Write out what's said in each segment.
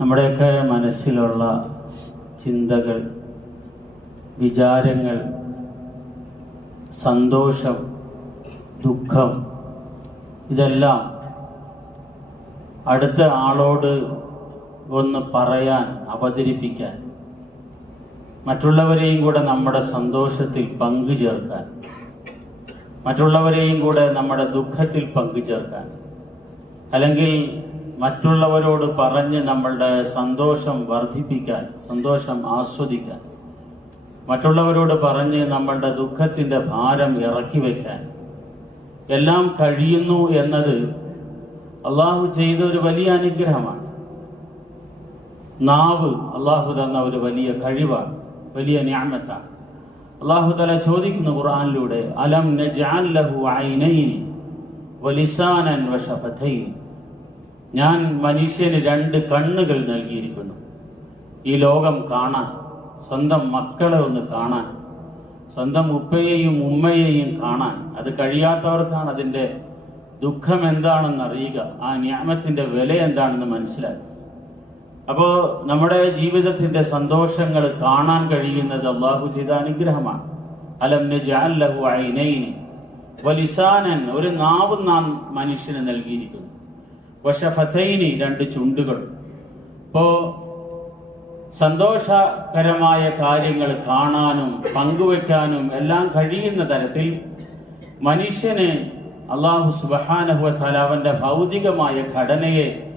നമ്മുടെയൊക്കെ മനസ്സിലുള്ള ചിന്തകൾ വിചാരങ്ങൾ സന്തോഷം ദുഃഖം ഇതെല്ലാം അടുത്ത ആളോട് ഒന്ന് പറയാൻ അവതരിപ്പിക്കാൻ മറ്റുള്ളവരെയും കൂടെ നമ്മുടെ സന്തോഷത്തിൽ പങ്കു ചേർക്കാൻ മറ്റുള്ളവരെയും കൂടെ നമ്മുടെ ദുഃഖത്തിൽ പങ്കു ചേർക്കാൻ അല്ലെങ്കിൽ മറ്റുള്ളവരോട് പറഞ്ഞ് നമ്മളുടെ സന്തോഷം വർദ്ധിപ്പിക്കാൻ സന്തോഷം ആസ്വദിക്കാൻ. മറ്റുള്ളവരോട് പറഞ്ഞ് നമ്മളുടെ ദുഃഖത്തിന്റെ ഭാരം ഇറക്കി വയ്ക്കാൻ എല്ലാം കഴിയുന്നു എന്നത് അള്ളാഹു ചെയ്ത ഒരു വലിയ അനുഗ്രഹമാണ്. നാവ് അള്ളാഹു തന്ന ഒരു വലിയ കഴിവാണ് വലിയ ന്യാമത്താണ് അള്ളാഹു തല ചോദിക്കുന്ന ഖുർആനിലൂടെ അലം നജാൻ ലഹു ഐനൈനി വലിസാനൻ വശഫതൈനി ഞാൻ മനുഷ്യന് രണ്ട് കണ്ണുകൾ നൽകിയിരിക്കുന്നു. ഈ ലോകം കാണാൻ സ്വന്തം മക്കളെ ഒന്ന് കാണാൻ സ്വന്തം ഉപ്പയെയും ഉമ്മയെയും കാണാൻ അത് കഴിയാത്തവർക്കാണ് അതിന്റെ ദുഃഖം എന്താണെന്ന് അറിയുക ആ ന്യാമത്തിന്റെ വില എന്താണെന്ന് മനസ്സിലാക്കുക. അപ്പോൾ നമ്മുടെ ജീവിതത്തിന്റെ സന്തോഷങ്ങൾ കാണാൻ കഴിയുന്നത് അള്ളാഹു ചെയ്ത അനുഗ്രഹമാണ്. അലം ലഹു ഐനൈനി വലിസാനൻ ഒരു നാവ് നാം മനുഷ്യന് നൽകിയിരിക്കുന്നു. വശഫതൈനി രണ്ട് ചുണ്ടുകൾ. ഇപ്പോ സന്തോഷകരമായ കാര്യങ്ങൾ കാണാനും പങ്കുവെക്കാനും എല്ലാം കഴിയുന്ന തരത്തിൽ മനുഷ്യന് അള്ളാഹു സുബഹാനഹുവല അവന്റെ ഭൗതികമായ ഘടനയെ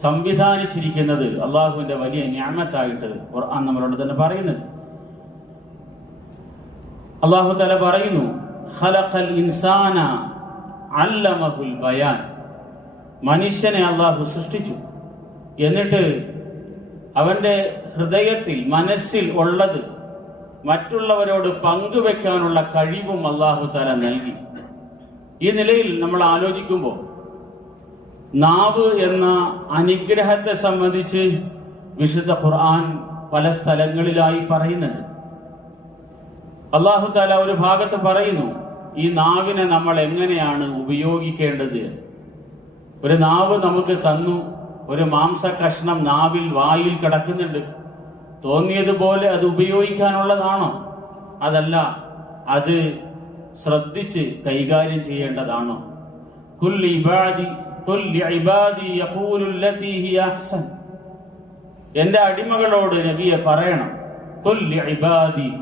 സംവിധാനിച്ചിരിക്കുന്നത് അള്ളാഹുവിന്റെ വലിയ ന്യാമത്തായിട്ട് ഖുർആൻ നമ്മളോട് തന്നെ പറയുന്നത്. അള്ളാഹു തല പറയുന്നു ഖലഖൽ ഇൻസാന അല്ലമഹുൽ ബയാൻ. മനുഷ്യനെ അള്ളാഹു സൃഷ്ടിച്ചു. എന്നിട്ട് അവന്റെ ഹൃദയത്തിൽ മനസ്സിൽ ഉള്ളത് മറ്റുള്ളവരോട് പങ്കുവെക്കാനുള്ള കഴിവും അള്ളാഹു തല നൽകി. ഈ നിലയിൽ നമ്മൾ ആലോചിക്കുമ്പോൾ നാവ് എന്ന അനുഗ്രഹത്തെ സംബന്ധിച്ച് വിശുദ്ധ ഖുർആൻ പല സ്ഥലങ്ങളിലായി പറയുന്നുണ്ട്. അള്ളാഹു താല ഒരു ഭാഗത്ത് പറയുന്നു ഈ നാവിനെ നമ്മൾ എങ്ങനെയാണ് ഉപയോഗിക്കേണ്ടത്? ഒരു നാവ് നമുക്ക് തന്നു. ഒരു മാംസ കഷ്ണം നാവിൽ വായിൽ കിടക്കുന്നുണ്ട്. തോന്നിയതുപോലെ അത് ഉപയോഗിക്കാനുള്ളതാണോ? അതല്ല അത് ശ്രദ്ധിച്ച് കൈകാര്യം ചെയ്യേണ്ടതാണോ? എന്റെ അടിമകളോട് നബിയെ പറയണം. ഇബാദി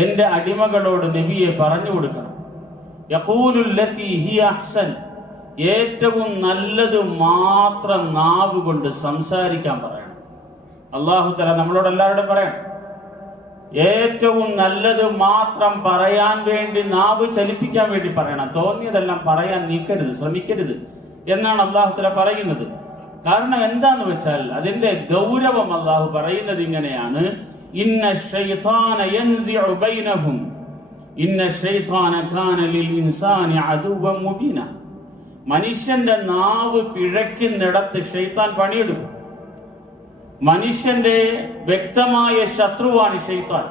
എന്റെ അടിമകളോട് നബിയെ പറഞ്ഞു കൊടുക്കണം. ഏറ്റവും നല്ലത് മാത്രം നാവ് കൊണ്ട് സംസാരിക്കാൻ പറയണം. അള്ളാഹു തല നമ്മളോട് എല്ലാവരോടും പറയണം ഏറ്റവും നല്ലത് മാത്രം പറയാൻ വേണ്ടി നാവ് ചലിപ്പിക്കാൻ വേണ്ടി പറയണം. തോന്നിയതെല്ലാം പറയാൻ നീക്കരുത് ശ്രമിക്കരുത് എന്നാണ് അള്ളാഹു തല പറയുന്നത്. കാരണം എന്താന്ന് വെച്ചാൽ അതിന്റെ ഗൗരവം അള്ളാഹു പറയുന്നത് ഇങ്ങനെയാണ്. ഇന്ന ഇന്ന മനുഷ്യന്റെ നാവ് പിഴയ്ക്കുന്നിടത്ത് ഷെയ്ത്താൻ പണിയെടുക്കും. മനുഷ്യന്റെ വ്യക്തമായ ശത്രുവാണ് ഷെയ്ത്താൻ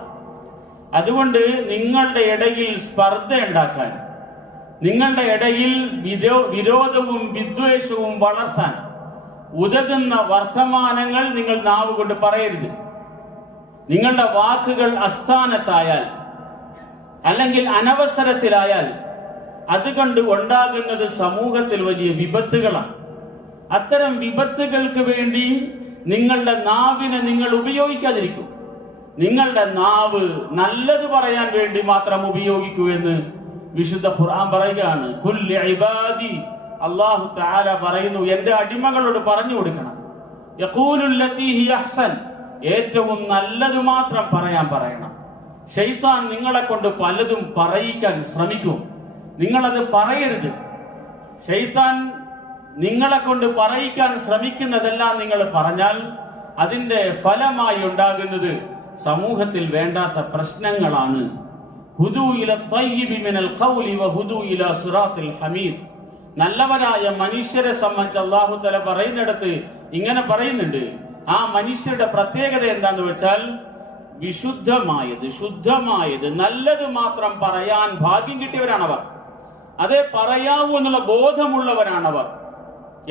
അതുകൊണ്ട് നിങ്ങളുടെ ഇടയിൽ സ്പർദ്ധ ഉണ്ടാക്കാൻ നിങ്ങളുടെ ഇടയിൽ വിരോ വിരോധവും വിദ്വേഷവും വളർത്താൻ ഉതകുന്ന വർത്തമാനങ്ങൾ നിങ്ങൾ നാവ് കൊണ്ട് പറയരുത്. നിങ്ങളുടെ വാക്കുകൾ അസ്ഥാനത്തായാൽ അല്ലെങ്കിൽ അനവസരത്തിലായാൽ അതുകൊണ്ട് ഉണ്ടാകുന്നത് സമൂഹത്തിൽ വലിയ വിപത്തുകളാണ്. അത്തരം വിപത്തുകൾക്ക് വേണ്ടി നിങ്ങളുടെ നാവിനെ നിങ്ങൾ ഉപയോഗിക്കാതിരിക്കും. നിങ്ങളുടെ നാവ് നല്ലത് പറയാൻ വേണ്ടി മാത്രം ഉപയോഗിക്കൂ എന്ന് വിശുദ്ധ ഖുർആൻ പറയുകയാണ്. അള്ളാഹു താര പറയുന്നു എന്റെ അടിമകളോട് പറഞ്ഞു കൊടുക്കണം. ഏറ്റവും നല്ലത് മാത്രം പറയാൻ പറയണം. ഷെയ്ത്താൻ നിങ്ങളെ കൊണ്ട് പലതും പറയിക്കാൻ ശ്രമിക്കും. നിങ്ങളത് പറയരുത്. ഷെയ്ത്താൻ നിങ്ങളെ കൊണ്ട് പറയിക്കാൻ ശ്രമിക്കുന്നതെല്ലാം നിങ്ങൾ പറഞ്ഞാൽ അതിന്റെ ഫലമായി ഉണ്ടാകുന്നത് സമൂഹത്തിൽ വേണ്ടാത്ത പ്രശ്നങ്ങളാണ്. ഹമീദ്. നല്ലവരായ മനുഷ്യരെ സംബന്ധിച്ച് അള്ളാഹു തല പറയുന്നിടത്ത് ഇങ്ങനെ പറയുന്നുണ്ട്. ആ മനുഷ്യരുടെ പ്രത്യേകത എന്താന്ന് വെച്ചാൽ വിശുദ്ധമായത് ശുദ്ധമായത് നല്ലത് മാത്രം പറയാൻ ഭാഗ്യം കിട്ടിയവരാണവർ. അതേ പറയാവൂ എന്നുള്ള ബോധമുള്ളവരാണവർ.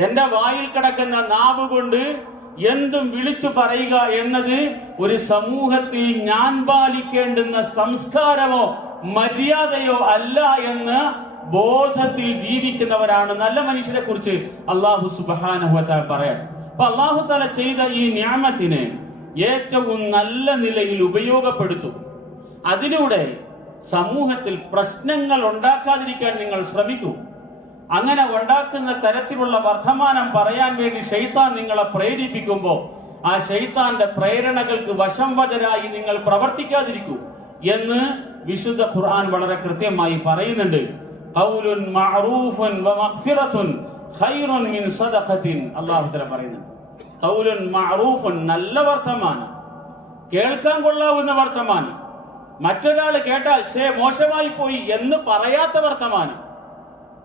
എന്റെ വായിൽ കിടക്കുന്ന നാവ് കൊണ്ട് എന്തും വിളിച്ചു പറയുക എന്നത് ഒരു സമൂഹത്തിൽ ഞാൻ പാലിക്കേണ്ടുന്ന സംസ്കാരമോ മര്യാദയോ അല്ല എന്ന് ബോധത്തിൽ ജീവിക്കുന്നവരാണ്. നല്ല മനുഷ്യരെ കുറിച്ച് അള്ളാഹു സുബാനഹുല പറയാം അപ്പൊ അള്ളാഹു തല ചെയ്ത ഈ ന്യാമത്തിനെ ഏറ്റവും നല്ല നിലയിൽ ഉപയോഗപ്പെടുത്തും. അതിലൂടെ സമൂഹത്തിൽ പ്രശ്നങ്ങൾ ഉണ്ടാക്കാതിരിക്കാൻ നിങ്ങൾ ശ്രമിക്കൂ. അങ്ങനെ ഉണ്ടാക്കുന്ന തരത്തിലുള്ള വർദ്ധമാനം പറയാൻ വേണ്ടി ഷെയ്ത്താൻ നിങ്ങളെ പ്രേരിപ്പിക്കുമ്പോൾ ആ ഷെയ്ത്താന്റെ പ്രേരണകൾക്ക് വശം വജരായി നിങ്ങൾ പ്രവർത്തിക്കാതിരിക്കൂ എന്ന് വിശുദ്ധ ഖുർആൻ വളരെ കൃത്യമായി പറയുന്നുണ്ട്. മഅറൂഫുൻ നല്ല വർത്തമാനം കേൾക്കാൻ കൊള്ളാവുന്ന വർത്തമാനം മറ്റൊരാൾ കേട്ടാൽ ശേ മോശമായി പോയി എന്ന് പറയാത്ത വർത്തമാനം.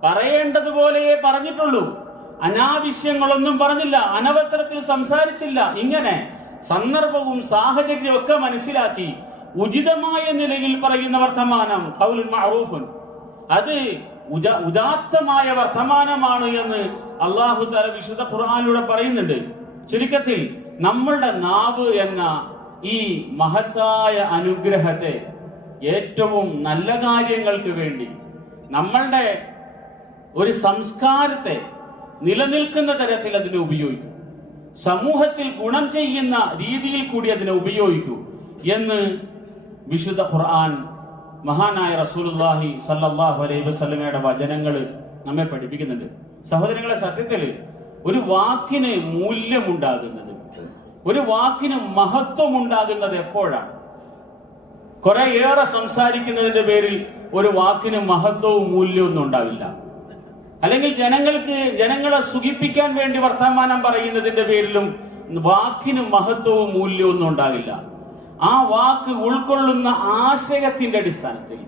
പറയേണ്ടതുപോലെയേ പറഞ്ഞിട്ടുള്ളൂ. അനാവശ്യങ്ങളൊന്നും പറഞ്ഞില്ല അനവസരത്തിൽ സംസാരിച്ചില്ല. ഇങ്ങനെ സന്ദർഭവും സാഹചര്യവും ഒക്കെ മനസ്സിലാക്കി ഉചിതമായ നിലയിൽ പറയുന്ന വർത്തമാനം ഖൗലുൻ മഅറൂഫുൻ. അത് ഉദാ- ഉദാത്തമായ വർത്തമാനമാണ് എന്ന് അള്ളാഹു തല വിശുദ്ധ ഖുർആാനിലൂടെ പറയുന്നുണ്ട്. ചുരുക്കത്തിൽ നമ്മളുടെ നാവ് എന്ന ഈ മഹത്തായ അനുഗ്രഹത്തെ ഏറ്റവും നല്ല കാര്യങ്ങൾക്ക് വേണ്ടി നമ്മളുടെ ഒരു സംസ്കാരത്തെ നിലനിൽക്കുന്ന തരത്തിൽ അതിനെ ഉപയോഗിക്കൂ. സമൂഹത്തിൽ ഗുണം ചെയ്യുന്ന രീതിയിൽ കൂടി അതിനെ ഉപയോഗിക്കൂ എന്ന് വിശുദ്ധ ഖുർആൻ മഹാനായ റസൂലുള്ളാഹി സല്ലല്ലാഹു അലൈഹി വസല്ലമയുടെ വചനങ്ങൾ നമ്മെ പഠിപ്പിക്കുന്നുണ്ട്. സഹോദരങ്ങളെ സത്യത്തിൽ ഒരു വാക്കിന് മൂല്യമുണ്ടാകുന്നത് ഒരു വാക്കിന് മഹത്വം ഉണ്ടാകുന്നത് എപ്പോഴാണ്? കുറെ ഏറെ സംസാരിക്കുന്നതിന്റെ പേരിൽ ഒരു വാക്കിന് മഹത്വവും മൂല്യവും ഉണ്ടാവില്ല. അല്ലെങ്കിൽ ജനങ്ങൾക്ക് ജനങ്ങളെ സുഖിപ്പിക്കാൻ വേണ്ടി വർത്തമാനം പറയുന്നതിന്റെ പേരിലും വാക്കിന് മഹത്വവും മൂല്യവും ഉണ്ടാകില്ല. ആ വാക്ക് ഉൾക്കൊള്ളുന്ന ആശയത്തിന്റെ അടിസ്ഥാനത്തിൽ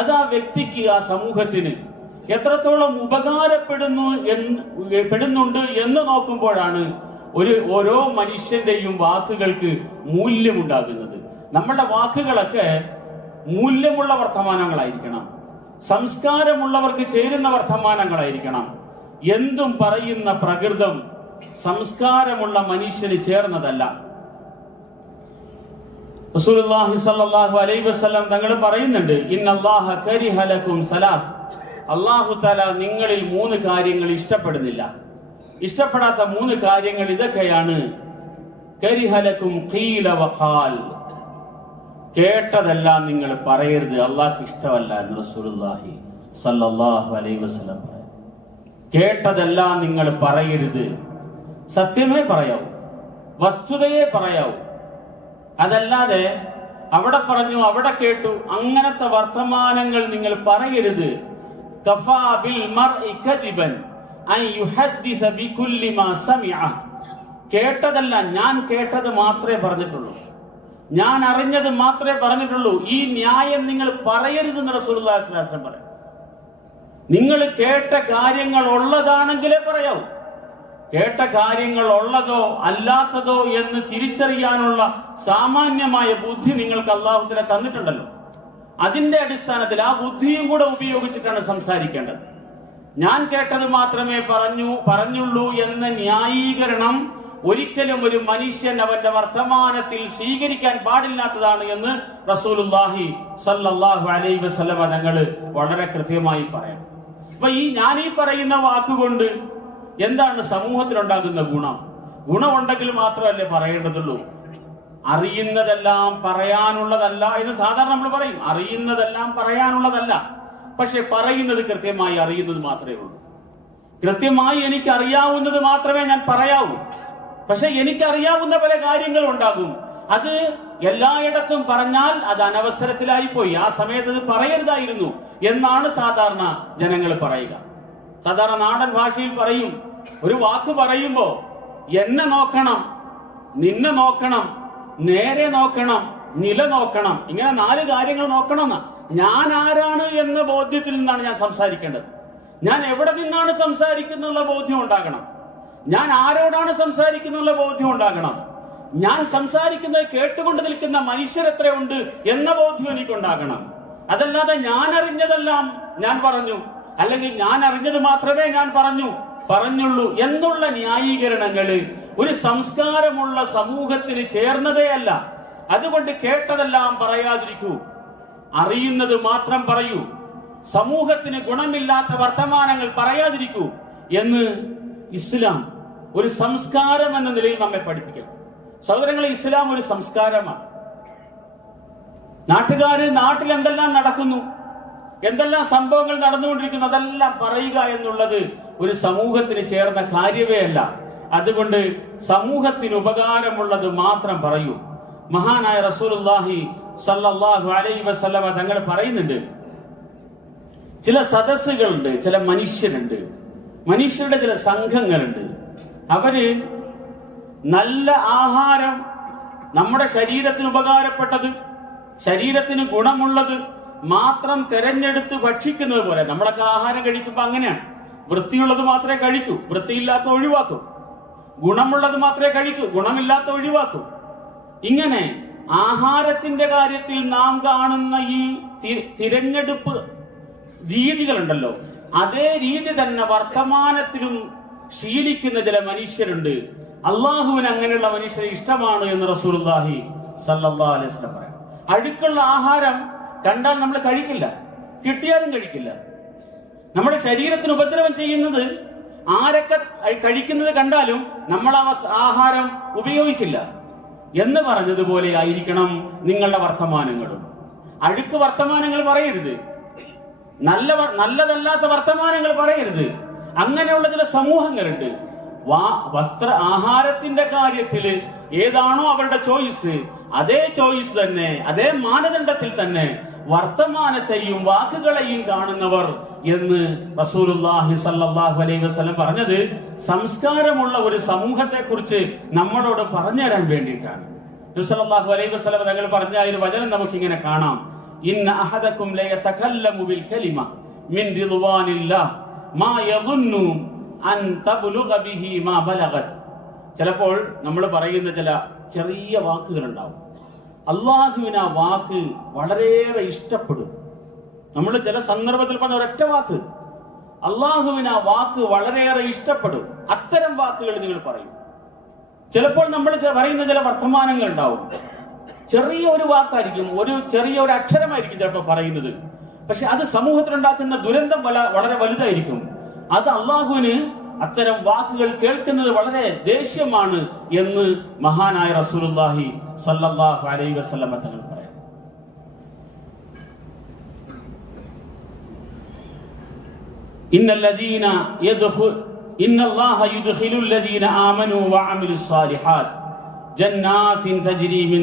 അത് ആ വ്യക്തിക്ക് ആ സമൂഹത്തിന് എത്രത്തോളം ഉപകാരപ്പെടുന്നു പെടുന്നുണ്ട് എന്ന് നോക്കുമ്പോഴാണ് ഒരു ഓരോ മനുഷ്യന്റെയും വാക്കുകൾക്ക് മൂല്യമുണ്ടാകുന്നത്. നമ്മുടെ വാക്കുകളൊക്കെ മൂല്യമുള്ള വർത്തമാനങ്ങളായിരിക്കണം. സംസ്കാരമുള്ളവർക്ക് ചേരുന്ന വർത്തമാനങ്ങളായിരിക്കണം. എന്തും പറയുന്ന പ്രകൃതം സംസ്കാരമുള്ള മനുഷ്യന് ചേർന്നതല്ല. റസൂലുള്ളാഹി സ്വല്ലല്ലാഹു അലൈഹി വസല്ലം തങ്ങൾ പറയുന്നുണ്ട് ഇന്നല്ലാഹ കരിഹ അല്ലാഹു തആല നിങ്ങളിൽ മൂന്ന് കാര്യങ്ങൾ ഇഷ്ടപ്പെടുന്നില്ല. ഇഷ്ടപ്പെടാത്ത മൂന്ന് കാര്യങ്ങൾ ഇതൊക്കെയാണ്. കരിഹലക്കും കീലവഹാൽ കേട്ടതെല്ലാം നിങ്ങൾ പറയരുത്. അള്ളാഹ്ക്ക് ഇഷ്ടമല്ല എന്ന് റസൂലുള്ളാഹി സല്ലല്ലാഹു അലൈഹി വസല്ലം കേട്ടതെല്ലാം നിങ്ങൾ പറയരുത്. സത്യമേ പറയാവൂ. വസ്തുതയെ പറയാവൂ. അതല്ലാതെ അവിടെ പറഞ്ഞു അവിടെ കേട്ടു അങ്ങനത്തെ വർത്തമാനങ്ങൾ നിങ്ങൾ പറയരുത്. കഫാ ബിൽ മർഇ കദിബൻ. കേട്ടതല്ല ഞാൻ കേട്ടത് മാത്രമേ പറഞ്ഞിട്ടുള്ളൂ. ഞാൻ അറിഞ്ഞത് മാത്രമേ പറഞ്ഞിട്ടുള്ളൂ. ഈ ന്യായം നിങ്ങൾ പറയരുത് എന്ന് വസല്ലം പറയും. നിങ്ങൾ കേട്ട കാര്യങ്ങൾ ഉള്ളതാണെങ്കിലേ പറയാവൂ. കേട്ട കാര്യങ്ങൾ ഉള്ളതോ അല്ലാത്തതോ എന്ന് തിരിച്ചറിയാനുള്ള സാമാന്യമായ ബുദ്ധി നിങ്ങൾക്ക് അള്ളാഹുത്തിനെ തന്നിട്ടുണ്ടല്ലോ. അതിന്റെ അടിസ്ഥാനത്തിൽ ആ ബുദ്ധിയും കൂടെ ഉപയോഗിച്ചിട്ടാണ് സംസാരിക്കേണ്ടത്. ഞാൻ കേട്ടത് മാത്രമേ പറഞ്ഞു പറഞ്ഞുള്ളൂ എന്ന ന്യായീകരണം ഒരിക്കലും ഒരു മനുഷ്യൻ അവന്റെ വർത്തമാനത്തിൽ സ്വീകരിക്കാൻ പാടില്ലാത്തതാണ് എന്ന് റസൂലുല്ലാഹി സല്ലാഹു അലൈ വസല്ലമ തങ്ങൾ വളരെ കൃത്യമായി പറയാം. അപ്പൊ ഈ ഞാൻ ഈ പറയുന്ന വാക്കുകൊണ്ട് എന്താണ് സമൂഹത്തിലുണ്ടാകുന്ന ഗുണം? ഗുണമുണ്ടെങ്കിൽ മാത്രമല്ലേ പറയേണ്ടതുള്ളൂ. അറിയുന്നതെല്ലാം പറയാനുള്ളതല്ല എന്ന് സാധാരണ നമ്മൾ പറയും. അറിയുന്നതെല്ലാം പറയാനുള്ളതല്ല. പക്ഷെ പറയുന്നത് കൃത്യമായി അറിയുന്നത് മാത്രമേ ഉള്ളൂ. കൃത്യമായി എനിക്ക് അറിയാവുന്നത് മാത്രമേ ഞാൻ പറയാവൂ. പക്ഷെ എനിക്കറിയാവുന്ന പല കാര്യങ്ങളും ഉണ്ടാകും. അത് എല്ലായിടത്തും പറഞ്ഞാൽ അത് അനവസരത്തിലായി പോയി. ആ സമയത്ത് അത് പറയരുതായിരുന്നു എന്നാണ് സാധാരണ ജനങ്ങൾ പറയുക. സാധാരണ നാടൻ ഭാഷയിൽ പറയും ഒരു വാക്ക് പറയുമ്പോ എന്നെ നോക്കണം നിന്നെ നോക്കണം നേരെ നോക്കണം നില നോക്കണം ഇങ്ങനെ നാല് കാര്യങ്ങൾ നോക്കണം ഞാൻ ആരാണ് എന്ന ബോധ്യത്തിൽ നിന്നാണ് ഞാൻ സംസാരിക്കേണ്ടത്. ഞാൻ എവിടെ നിന്നാണ് സംസാരിക്കുന്നുള്ള ബോധ്യം ഉണ്ടാകണം? ഞാൻ ആരോടാണ് സംസാരിക്കുന്നുള്ള ബോധ്യം ഉണ്ടാകണം? ഞാൻ സംസാരിക്കുന്നത് കേട്ടുകൊണ്ട് നിൽക്കുന്ന മനുഷ്യർ എത്രയുണ്ട് എന്ന ബോധ്യം എനിക്കുണ്ടാകണം. അതല്ലാതെ ഞാൻ അറിഞ്ഞതെല്ലാം ഞാൻ പറഞ്ഞു. അല്ലെങ്കിൽ ഞാൻ അറിഞ്ഞത് മാത്രമേ ഞാൻ പറഞ്ഞു. പറഞ്ഞുള്ളൂ. എന്നുള്ള ന്യായീകരണങ്ങൾ ഒരു സംസ്കാരമുള്ള സമൂഹത്തിന് ചേർന്നതേ അല്ല. അതുകൊണ്ട് കേട്ടതെല്ലാം പറയാതിരിക്കൂ. അറിയുന്നത് മാത്രം പറയൂ. സമൂഹത്തിന് ഗുണമില്ലാത്ത വർത്തമാനങ്ങൾ പറയാതിരിക്കൂ എന്ന് ഇസ്ലാം ഒരു സംസ്കാരം എന്ന നിലയിൽ നമ്മെ പഠിപ്പിക്കണം സഹോദരങ്ങളെ ഇസ്ലാം ഒരു സംസ്കാരമാണ്. നാട്ടുകാര് നാട്ടിൽ എന്തെല്ലാം നടക്കുന്നു എന്തെല്ലാം സംഭവങ്ങൾ നടന്നുകൊണ്ടിരിക്കുന്നു അതെല്ലാം പറയുക എന്നുള്ളത് ഒരു സമൂഹത്തിന് ചേർന്ന കാര്യമേ അല്ല. അതുകൊണ്ട് സമൂഹത്തിന് ഉപകാരമുള്ളത് മാത്രം പറയൂ. മഹാനായ റസൂലുള്ളാഹി സല്ലല്ലാഹു അലൈഹി വസല്ലമ തങ്ങൾ പറയുന്നുണ്ട്. ചില സദസ്സുകളുണ്ട് ചില മനുഷ്യരുണ്ട്. മനുഷ്യരുടെ ചില സംഘങ്ങളുണ്ട്. അവർ നല്ല ആഹാരം നമ്മുടെ ശരീരത്തിന് ഉപകാരപ്പെട്ടത് ശരീരത്തിന് ഗുണമുള്ളത് മാത്രം തെരഞ്ഞെടുത്ത് ഭക്ഷിക്കുന്നത് പോലെ. നമ്മളൊക്കെ ആഹാരം കഴിക്കുമ്പോൾ അങ്ങനെയാണ്. വൃത്തിയുള്ളത് മാത്രമേ കഴിക്കൂ വൃത്തിയില്ലാത്ത ഒഴിവാക്കൂ. ഗുണമുള്ളത് മാത്രമേ കഴിക്കൂ ഗുണമില്ലാത്ത ഒഴിവാക്കൂ. ഇങ്ങനെ ആഹാരത്തിന്റെ കാര്യത്തിൽ നാം കാണുന്ന ഈ തിരഞ്ഞെടുപ്പ് രീതികളുണ്ടല്ലോ. അതേ രീതി തന്നെ വർത്തമാനത്തിലും ശീലിക്കുന്ന ചില മനുഷ്യരുണ്ട്. അള്ളാഹുവിന് അങ്ങനെയുള്ള മനുഷ്യരെ ഇഷ്ടമാണ് എന്ന് റസൂലുള്ളാഹി സല്ലാസ്ലം പറയാം. അടുക്കുള്ള ആഹാരം കണ്ടാൽ നമ്മൾ കഴിക്കില്ല. കിട്ടിയാലും കഴിക്കില്ല. നമ്മുടെ ശരീരത്തിന് ഉപദ്രവം ചെയ്യുന്നത് ആരൊക്കെ കഴിക്കുന്നത് കണ്ടാലും നമ്മൾ ആ ആഹാരം ഉപയോഗിക്കില്ല. എന്ന് പറഞ്ഞതുപോലെ ആയിരിക്കണം നിങ്ങളുടെ വർത്തമാനങ്ങളും. അഴുക്ക് വർത്തമാനങ്ങൾ പറയരുത്. നല്ല നല്ലതല്ലാത്ത വർത്തമാനങ്ങൾ പറയരുത്. അങ്ങനെയുള്ള ചില സമൂഹങ്ങളുണ്ട്. വാ വസ്ത്ര ആഹാരത്തിന്റെ കാര്യത്തിൽ ഏതാണോ അവരുടെ ചോയ്സ് അതേ ചോയ്സ് തന്നെ അതേ മാനദണ്ഡത്തിൽ തന്നെ വർത്തമാനത്തെയും വാക്കുകളെയും കാണുന്നവർ എന്ന് റസൂലുള്ളാഹി സല്ലാഹു അലൈഹി വസല്ലം പറഞ്ഞത് സംസ്കാരമുള്ള ഒരു സമൂഹത്തെ കുറിച്ച് നമ്മളോട് പറഞ്ഞു തരാൻ വേണ്ടിയിട്ടാണ്. നബി സല്ലല്ലാഹു അലൈഹി വസല്ലം തങ്ങൾ പറഞ്ഞ ഒരു വചനം നമുക്ക് ഇങ്ങനെ കാണാം. ഇന്ന അഹദക്കും ബിൽ കലിമ മിൻ മാ അൻ ബിഹി മാ ബലഗത്. ചിലപ്പോൾ നമ്മൾ പറയുന്ന ചില ചെറിയ വാക്കുകൾ ഉണ്ടാവും അള്ളാഹുവിന് ആ വാക്ക് വളരെയേറെ ഇഷ്ടപ്പെടും. നമ്മൾ ചില സന്ദർഭത്തിൽ പറഞ്ഞ ഒരൊറ്റ വാക്ക്. അള്ളാഹുവിന് ആ വാക്ക് വളരെയേറെ ഇഷ്ടപ്പെടും. അത്തരം വാക്കുകൾ നിങ്ങൾ പറയും. ചിലപ്പോൾ നമ്മൾ പറയുന്ന ചില വർത്തമാനങ്ങൾ ഉണ്ടാവും. ചെറിയ ഒരു വാക്കായിരിക്കും ഒരു ചെറിയ ഒരു അക്ഷരമായിരിക്കും ചിലപ്പോൾ പറയുന്നത്. പക്ഷെ അത് സമൂഹത്തിൽ ഉണ്ടാക്കുന്ന ദുരന്തം വളരെ വലുതായിരിക്കും. അത് അള്ളാഹുവിന് അത്തരം വാക്കുകൾ കേൾക്കുന്നത് വളരെ ദേഷ്യമാണ് എന്ന് മഹാനായ റസൂലുല്ലാഹി സല്ലല്ലാഹു അലൈഹി വസല്ലമ തങ്ങൾ പറയുന്നു. ജന്നാത്തിൻ മിൻ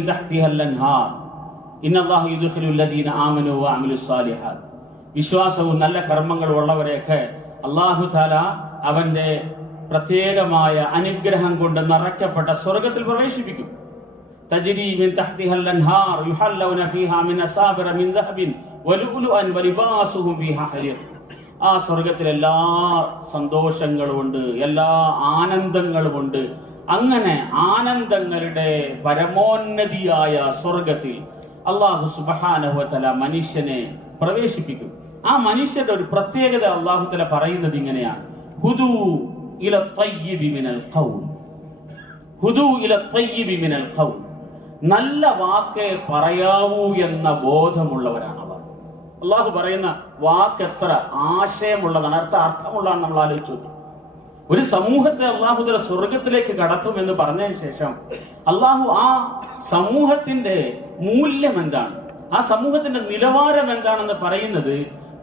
വിശ്വാസവും നല്ല കർമ്മങ്ങളും ഉള്ളവരെയൊക്കെ അള്ളാഹു താല അവന്റെ പ്രത്യേകമായ അനുഗ്രഹം കൊണ്ട് നിറയ്ക്കപ്പെട്ട സ്വർഗത്തിൽ പ്രവേശിപ്പിക്കും تجري من تحتها الأنهار يحلون فيها من أسابر من ذهب ولؤلؤا ولباسهم فيها حرير ആ സ്വർഗത്തിൽ എല്ലാ സന്തോഷങ്ങളുമുണ്ട് എല്ലാ ആനന്ദങ്ങളുമുണ്ട് അങ്ങനെ ആനന്ദങ്ങളുടെ പരമോന്നതിയായ സ്വർഗത്തിൽ അള്ളാഹു സുബഹാനഹുവല മനുഷ്യനെ പ്രവേശിപ്പിക്കും ആ മനുഷ്യന്റെ ഒരു പ്രത്യേകത അള്ളാഹു തല പറയുന്നത് ഇങ്ങനെയാണ് ഹുദു ഇല തയ്യിബി മിനൽ ഖൗൽ. ഹുദു ഇല തയ്യിബി മിനൽ ഖൗൽ. നല്ല വാക്കേ പറയാവൂ എന്ന ബോധമുള്ളവരാണ് അവർ അള്ളാഹു പറയുന്ന വാക്ക് എത്ര ആശയമുള്ളതാണ് അർത്ഥ അർത്ഥമുള്ളതാണ് നമ്മൾ ആലോചിച്ചു. ഒരു സമൂഹത്തെ അള്ളാഹു തല സ്വർഗത്തിലേക്ക് കടത്തും എന്ന് പറഞ്ഞതിന് ശേഷം അള്ളാഹു ആ സമൂഹത്തിന്റെ മൂല്യം എന്താണ്? ആ സമൂഹത്തിന്റെ നിലവാരം എന്താണെന്ന് പറയുന്നത്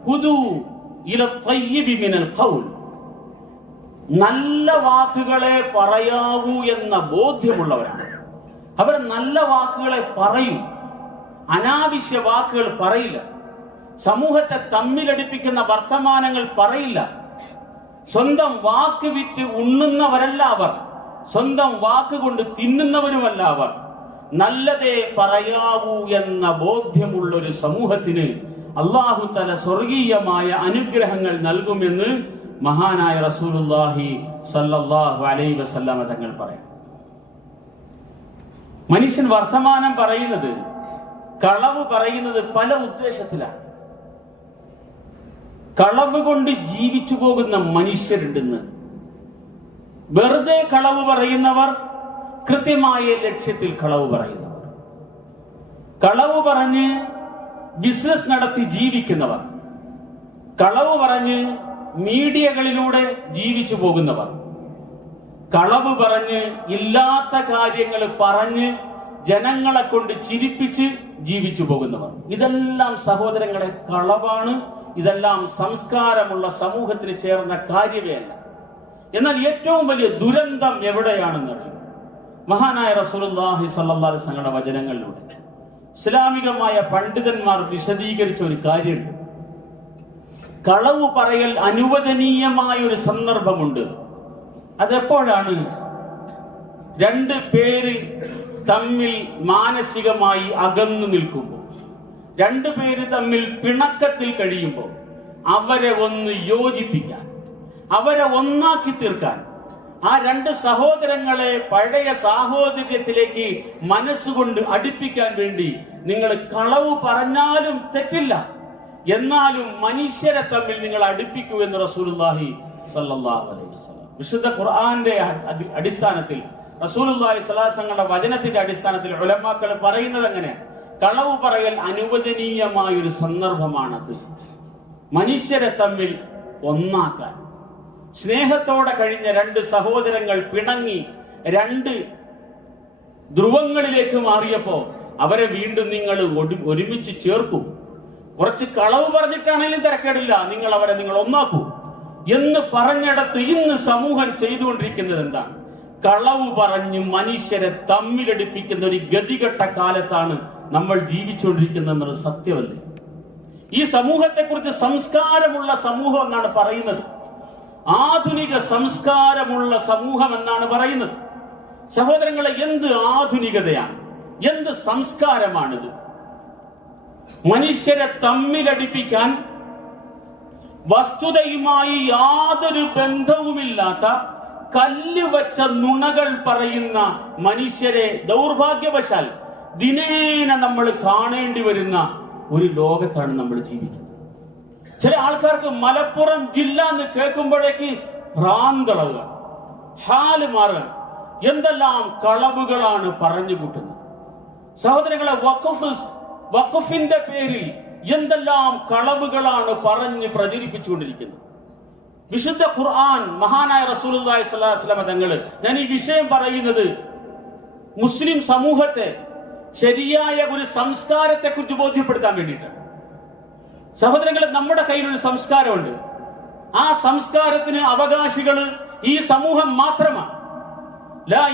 ഹുദു ഇല തയ്യിബി മിനൽ ഖൗൽ. നല്ല വാക്കുകളെ പറയാവൂ എന്ന ബോധ്യമുള്ളവരാണ്. അവർ നല്ല വാക്കുകളെ പറയും. അനാവശ്യ വാക്കുകൾ പറയില്ല. സമൂഹത്തെ തമ്മിലടിപ്പിക്കുന്ന വർത്തമാനങ്ങൾ പറയില്ല. സ്വന്തം വാക്ക് വിറ്റ് ഉണ്ണുന്നവരല്ല അവർ. സ്വന്തം വാക്കുകൊണ്ട് തിന്നുന്നവരുമല്ല അവർ. നല്ലതേ പറയാവൂ എന്ന ബോധ്യമുള്ളൊരു സമൂഹത്തിന് അള്ളാഹു തല സ്വർഗീയമായ അനുഗ്രഹങ്ങൾ നൽകുമെന്ന് മഹാനായ റസൂലുള്ളാഹി സല്ലല്ലാഹു അലൈഹി വസല്ലം തങ്ങൾ പറയാം. മനുഷ്യൻ വർത്തമാനം പറയുന്നത് കളവ് പറയുന്നത് പല ഉദ്ദേശത്തിലാണ്. കളവ് കൊണ്ട് ജീവിച്ചു പോകുന്ന മനുഷ്യരുണ്ടെന്ന്. വെറുതെ കളവ് പറയുന്നവർ കൃത്യമായ ലക്ഷ്യത്തിൽ കളവ് പറയുന്നവർ. കളവ് പറഞ്ഞ് ബിസിനസ് നടത്തി ജീവിക്കുന്നവർ. കളവ് പറഞ്ഞ് മീഡിയകളിലൂടെ ജീവിച്ചു പോകുന്നവർ. കളവ് പറഞ്ഞ് ഇല്ലാത്ത കാര്യങ്ങൾ പറഞ്ഞ് ജനങ്ങളെ കൊണ്ട് ചിരിപ്പിച്ച് ജീവിച്ചു പോകുന്നവർ. ഇതെല്ലാം സഹോദരങ്ങളെ കളവാണ് ഇതെല്ലാം സംസ്കാരമുള്ള സമൂഹത്തിന് ചേർന്ന കാര്യമേ അല്ല എന്നാൽ ഏറ്റവും വലിയ ദുരന്തം എവിടെയാണെന്നറിയും മഹാനായ റസൂലുള്ളാഹി സ്വല്ലല്ലാഹി അലൈഹി വസല്ലമയുടെ വചനങ്ങളിലൂടെ. ഇസ്ലാമികമായ പണ്ഡിതന്മാർ വിശദീകരിച്ച ഒരു കാര്യമുണ്ട്. കളവ് പറയൽ അനുവദനീയമായ ഒരു സന്ദർഭമുണ്ട്. അതെപ്പോഴാണ്? രണ്ട് പേര് തമ്മിൽ മാനസികമായി അകന്നു നിൽക്കുമ്പോൾ. രണ്ടു പേര് തമ്മിൽ പിണക്കത്തിൽ കഴിയുമ്പോൾ അവരെ ഒന്ന് യോജിപ്പിക്കാൻ അവരെ ഒന്നാക്കി തീർക്കാൻ ആ രണ്ട് സഹോദരങ്ങളെ പഴയ സാഹോദര്യത്തിലേക്ക് മനസ്സുകൊണ്ട് അടുപ്പിക്കാൻ വേണ്ടി നിങ്ങൾ കളവ് പറഞ്ഞാലും തെറ്റില്ല. എന്നാലും മനുഷ്യരെ തമ്മിൽ നിങ്ങൾ അടുപ്പിക്കൂ എന്ന് റസൂലുള്ളാഹി സല്ലല്ലാഹു അലൈഹി വസല്ലം. വിശുദ്ധ ഖുർആന്റെ അടിസ്ഥാനത്തിൽ റസൂലുള്ളാഹി സലാസങ്ങളുടെ വചനത്തിന്റെ അടിസ്ഥാനത്തിൽ ഉലമാക്കൾ പറയുന്നത് അങ്ങനെ. കളവ് പറയൽ അനുവദനീയമായ ഒരു സന്ദർഭമാണത്. മനുഷ്യരെ തമ്മിൽ ഒന്നാക്കാൻ. സ്നേഹത്തോടെ കഴിഞ്ഞ രണ്ട് സഹോദരങ്ങൾ പിണങ്ങി രണ്ട് ധ്രുവങ്ങളിലേക്ക് മാറിയപ്പോ അവരെ വീണ്ടും നിങ്ങൾ ഒരുമിച്ച് ചേർക്കൂ. കുറച്ച് കളവ് പറഞ്ഞിട്ടാണെങ്കിലും തിരക്കേടില്ല. നിങ്ങൾ അവരെ നിങ്ങൾ ഒന്നാക്കൂ. എന്ന് പറഞ്ഞിടത്ത് ഇന്ന് സമൂഹം ചെയ്തുകൊണ്ടിരിക്കുന്നത് എന്താണ്? കളവ് പറഞ്ഞ് മനുഷ്യരെ തമ്മിലടിപ്പിക്കുന്ന ഒരു ഗതികെട്ട കാലത്താണ് നമ്മൾ ജീവിച്ചുകൊണ്ടിരിക്കുന്നത് സത്യമല്ലേ? ഈ സമൂഹത്തെക്കുറിച്ച് സംസ്കാരമുള്ള സമൂഹം എന്നാണ് പറയുന്നത്. ആധുനിക സംസ്കാരമുള്ള സമൂഹം എന്നാണ് പറയുന്നത്. സഹോദരങ്ങളെ എന്ത് ആധുനികതയാണ്? എന്ത് സംസ്കാരമാണിത്? മനുഷ്യരെ തമ്മിലടിപ്പിക്കാൻ വസ്തുതയുമായി യാതൊരു ബന്ധവുമില്ലാത്ത കല്ല് വച്ച നുണകൾ പറയുന്ന മനുഷ്യരെ ദൗർഭാഗ്യവശാൽ ദിനേന നമ്മൾ കാണേണ്ടി വരുന്ന ഒരു ലോകത്താണ് നമ്മൾ ജീവിക്കുന്നത്. ചില ആൾക്കാർക്ക് മലപ്പുറം ജില്ല എന്ന് കേൾക്കുമ്പോഴേക്ക് ഭ്രാന്തളവുക ഹാൽ മാറുക. എന്തെല്ലാം കളവുകളാണ് പറഞ്ഞു കൂട്ടുന്നത്? സഹോദരങ്ങളെ വഖഫ് വഖഫിന്റെ പേരിൽ എന്തെല്ലാം കളവുകളാണ് പറഞ്ഞ് പ്രചരിപ്പിച്ചുകൊണ്ടിരിക്കുന്നത്. വിശുദ്ധ ഖുർആൻ മഹാനായ റസൂലി സ്വലാസ്ലാം തങ്ങൾ ഞാൻ ഈ വിഷയം പറയുന്നത് മുസ്ലിം സമൂഹത്തെ ശരിയായ ഒരു സംസ്കാരത്തെ കുറിച്ച് ബോധ്യപ്പെടുത്താൻ വേണ്ടിയിട്ടാണ്. സഹോദരങ്ങളെ നമ്മുടെ കയ്യിലൊരു സംസ്കാരമുണ്ട്. ആ സംസ്കാരത്തിന് അവകാശികൾ ഈ സമൂഹം മാത്രമാണ്. ലാ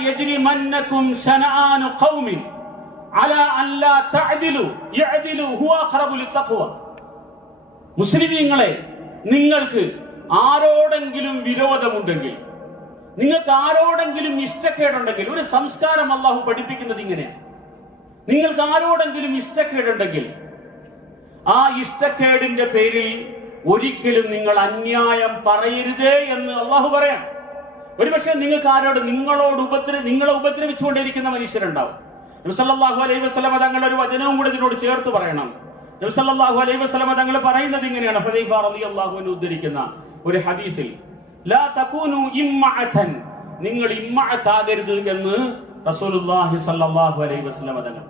മുസ്ലിമീങ്ങളെ നിങ്ങൾക്ക് ആരോടെങ്കിലും വിരോധമുണ്ടെങ്കിൽ നിങ്ങൾക്ക് ആരോടെങ്കിലും ഇഷ്ടക്കേടുണ്ടെങ്കിൽ ഒരു സംസ്കാരം അള്ളാഹു പഠിപ്പിക്കുന്നത് ഇങ്ങനെയാണ്. നിങ്ങൾക്ക് ആരോടെങ്കിലും ഇഷ്ടക്കേടുണ്ടെങ്കിൽ ആ ഇഷ്ടക്കേടിന്റെ പേരിൽ ഒരിക്കലും നിങ്ങൾ അന്യായം പറയരുതേ എന്ന് അള്ളാഹു പറയാം ഒരുപക്ഷെ നിങ്ങൾക്ക് ആരോട് നിങ്ങളോട് ഉപദ്ര നിങ്ങളെ ഉപദ്രവിച്ചുകൊണ്ടിരിക്കുന്ന മനുഷ്യരുണ്ടാവും. നബിസല്ലാഹു അലൈഹി വസ്ലമ തങ്ങളുടെ ഒരു വചനവും കൂടെ ഇതിനോട് ചേർത്ത് പറയണം. നബിസല്ലാഹു അലൈഹി വസ്ലമ തങ്ങൾ പറയുന്നത് ഇങ്ങനെയാണ്. ഹുദൈഫ റളിയല്ലാഹു അൻഹു ഉദ്ധരിക്കുന്ന ഒരു ഹദീസിൽ ലാ തകൂനു ഇമ്മഅതൻ. നിങ്ങൾ ഇമ്മഅത്താകരുത് എന്ന് റസൂലുള്ളാഹി സ്വല്ലല്ലാഹു അലൈഹി വസല്ലമ തങ്ങൾ.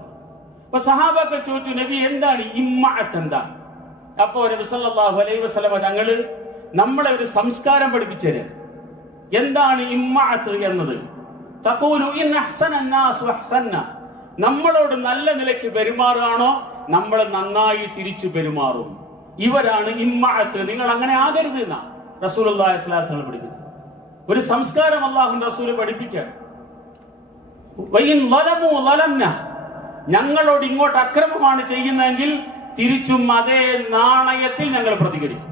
അപ്പോൾ സഹാബാക്കൾ ചോദിച്ചു നബി എന്താണ് ഇമ്മഅത്ത് എന്താണ് അപ്പോൾ നബി സല്ലല്ലാഹു അലൈഹി വസല്ലമ തങ്ങൾ നമ്മളെ ഒരു സംസ്കാരം പഠിപ്പിച്ചു തരും എന്താണ് ഇമ്മഅത്ത്? എന്നത് തഖൂലു ഇൻ അഹ്സന അന്നാസു അഹ്സന്ന നമ്മളോട് നല്ല നിലയ്ക്ക് പെരുമാറുകയാണോ? നമ്മൾ നന്നായി തിരിച്ചു പെരുമാറും. ഇവരാണ് ഇമ്മഅത്ത്. നിങ്ങൾ അങ്ങനെ ആകരുത് എന്നാ അലൈഹി വസല്ലം പഠിപ്പിച്ചത്. ഒരു സംസ്കാരം അള്ളാഹു റസൂൽ വലംന ഞങ്ങളോട് ഇങ്ങോട്ട് അക്രമമാണ് ചെയ്യുന്നതെങ്കിൽ തിരിച്ചും അതേ നാണയത്തിൽ ഞങ്ങൾ പ്രതികരിക്കും.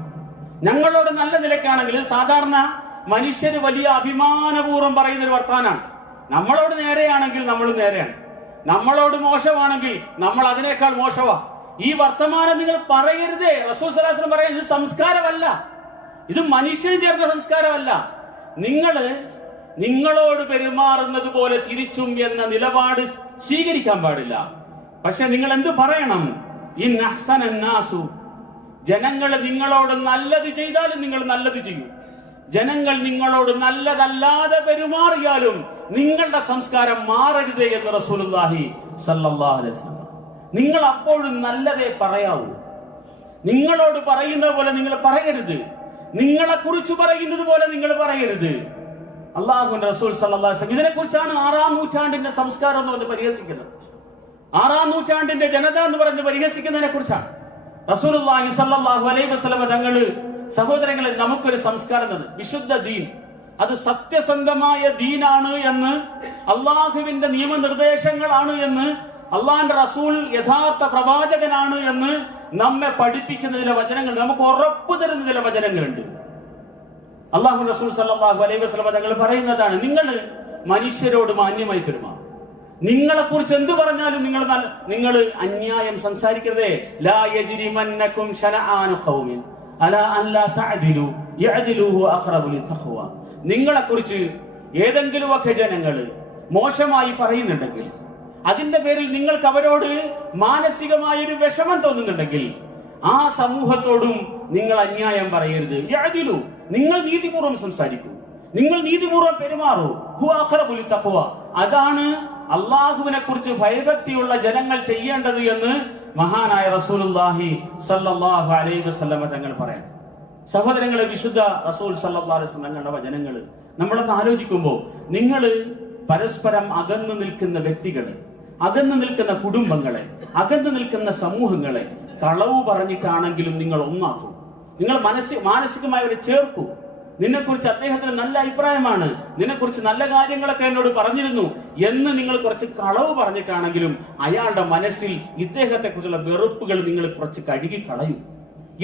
ഞങ്ങളോട് നല്ല നിലയ്ക്കാണെങ്കിൽ സാധാരണ മനുഷ്യർ വലിയ അഭിമാനപൂർവം പറയുന്ന ഒരു വർത്താനാണ്. നമ്മളോട് നേരെയാണെങ്കിൽ നമ്മൾ നേരെയാണ്. നമ്മളോട് മോശമാണെങ്കിൽ നമ്മൾ അതിനേക്കാൾ മോശമാ. ഈ വർത്തമാനം നിങ്ങൾ പറയരുതേ. റസൂൽ സലാസ്ലം പറയാം ഇത് സംസ്കാരമല്ല. ഇത് മനുഷ്യന് ചേർന്ന സംസ്കാരമല്ല. നിങ്ങൾ നിങ്ങളോട് പെരുമാറുന്നത് പോലെ തിരിച്ചും എന്ന നിലപാട് സ്വീകരിക്കാൻ പാടില്ല. പക്ഷെ നിങ്ങൾ എന്ത് പറയണം? ഈ നഹ്സൻ ജനങ്ങൾ നിങ്ങളോട് നല്ലത് ചെയ്താലും നിങ്ങൾ നല്ലത് ചെയ്യൂ. ജനങ്ങൾ നിങ്ങളോട് നല്ലതല്ലാതെ പെരുമാറിയാലും നിങ്ങളുടെ സംസ്കാരം മാറരുത് എന്ന് സല്ലല്ലാഹു അലൈഹി വസല്ലം നിങ്ങൾ അപ്പോഴും നല്ലതേ പറയാവൂ. നിങ്ങളോട് പറയുന്ന പോലെ നിങ്ങൾ പറയരുത്. നിങ്ങളെ കുറിച്ച് പറയുന്നത് പോലെ നിങ്ങൾ പറയരുത്. അള്ളാഹുവിന്റെ റസൂൽ സല്ലാസ്ലം ഇതിനെ കുറിച്ചാണ് ആറാം നൂറ്റാണ്ടിന്റെ സംസ്കാരം എന്ന് പറഞ്ഞ് പരിഹസിക്കുന്നത്. ആറാം നൂറ്റാണ്ടിന്റെ ജനത എന്ന് പറഞ്ഞ് പരിഹസിക്കുന്നതിനെ കുറിച്ചാണ് റസൂൽ അലൈഹി വസല്ലം തങ്ങൾ സഹോദരങ്ങളെ നമുക്കൊരു സംസ്കാരം തന്നെ. വിശുദ്ധ ദീൻ. അത് സത്യസന്ധമായ ദീനാണ് എന്ന് അള്ളാഹുവിന്റെ നിയമനിർദ്ദേശങ്ങളാണ് എന്ന് അള്ളാഹിന്റെ റസൂൽ യഥാർത്ഥ പ്രവാചകനാണ് എന്ന് നമ്മെ പഠിപ്പിക്കുന്ന ചില വചനങ്ങൾ. നമുക്ക് ഉറപ്പു തരുന്ന ചില വചനങ്ങളുണ്ട്. അള്ളാഹു റസൂൽ സല്ലാഹു അലൈഹി വസ്ലം തങ്ങൾ പറയുന്നതാണ് നിങ്ങൾ മനുഷ്യരോട് മാന്യമായി പെരുമാറും നിങ്ങളെ കുറിച്ച് എന്ത് പറഞ്ഞാലും നിങ്ങൾ നിങ്ങൾ അന്യായം സംസാരിക്കരുതേ. ലാ യജ്രിമന്നകും ശനആനു ഖൗമിൻ. അലാ അൻ ലാ തഅദിലു യഅദിലുഹു അഖറബു ലിത്തഖ്വ. കുറിച്ച് ഏതെങ്കിലുമൊക്കെ ജനങ്ങൾ മോശമായി പറയുന്നുണ്ടെങ്കിൽ അതിന്റെ പേരിൽ നിങ്ങൾക്ക് അവരോട് മാനസികമായ ഒരു വിഷമം തോന്നുന്നുണ്ടെങ്കിൽ ആ സമൂഹത്തോടും നിങ്ങൾ അന്യായം പറയരുത്. യാതിലു നിങ്ങൾ നീതിപൂർവം സംസാരിക്കൂ. നിങ്ങൾ നീതിപൂർവം പെരുമാറൂ. അതാണ് അള്ളാഹുവിനെ കുറിച്ച് ഭയഭക്തിയുള്ള ജനങ്ങൾ ചെയ്യേണ്ടത് എന്ന് മഹാനായ റസൂലുള്ളാഹി സല്ലാഹു അലൈഹി വസ്ലമ തങ്ങൾ പറയാം. സഹോദരങ്ങളെ വിശുദ്ധ റസൂൽ സല്ലല്ലാഹു അലൈഹി തങ്ങളുടെ വചനങ്ങൾ നമ്മളൊന്ന് ആലോചിക്കുമ്പോൾ നിങ്ങൾ പരസ്പരം അകന്നു നിൽക്കുന്ന വ്യക്തികളെ അകന്നു നിൽക്കുന്ന കുടുംബങ്ങളെ അകന്നു നിൽക്കുന്ന സമൂഹങ്ങളെ കളവ് പറഞ്ഞിട്ടാണെങ്കിലും നിങ്ങൾ ഒന്നാക്കൂ നിങ്ങൾ മനസ്സി മാനസികമായി ചേർക്കൂ. നിന്നെക്കുറിച്ച് അദ്ദേഹത്തിന് നല്ല അഭിപ്രായമാണ്. നിന്നെക്കുറിച്ച് നല്ല കാര്യങ്ങളൊക്കെ എന്നോട് പറഞ്ഞിരുന്നു. എന്ന് നിങ്ങൾ കുറച്ച് കളവ് പറഞ്ഞിട്ടാണെങ്കിലും അയാളുടെ മനസ്സിൽ ഇദ്ദേഹത്തെ കുറിച്ചുള്ള വെറുപ്പുകൾ നിങ്ങൾ കുറച്ച് കഴുകി കളയും.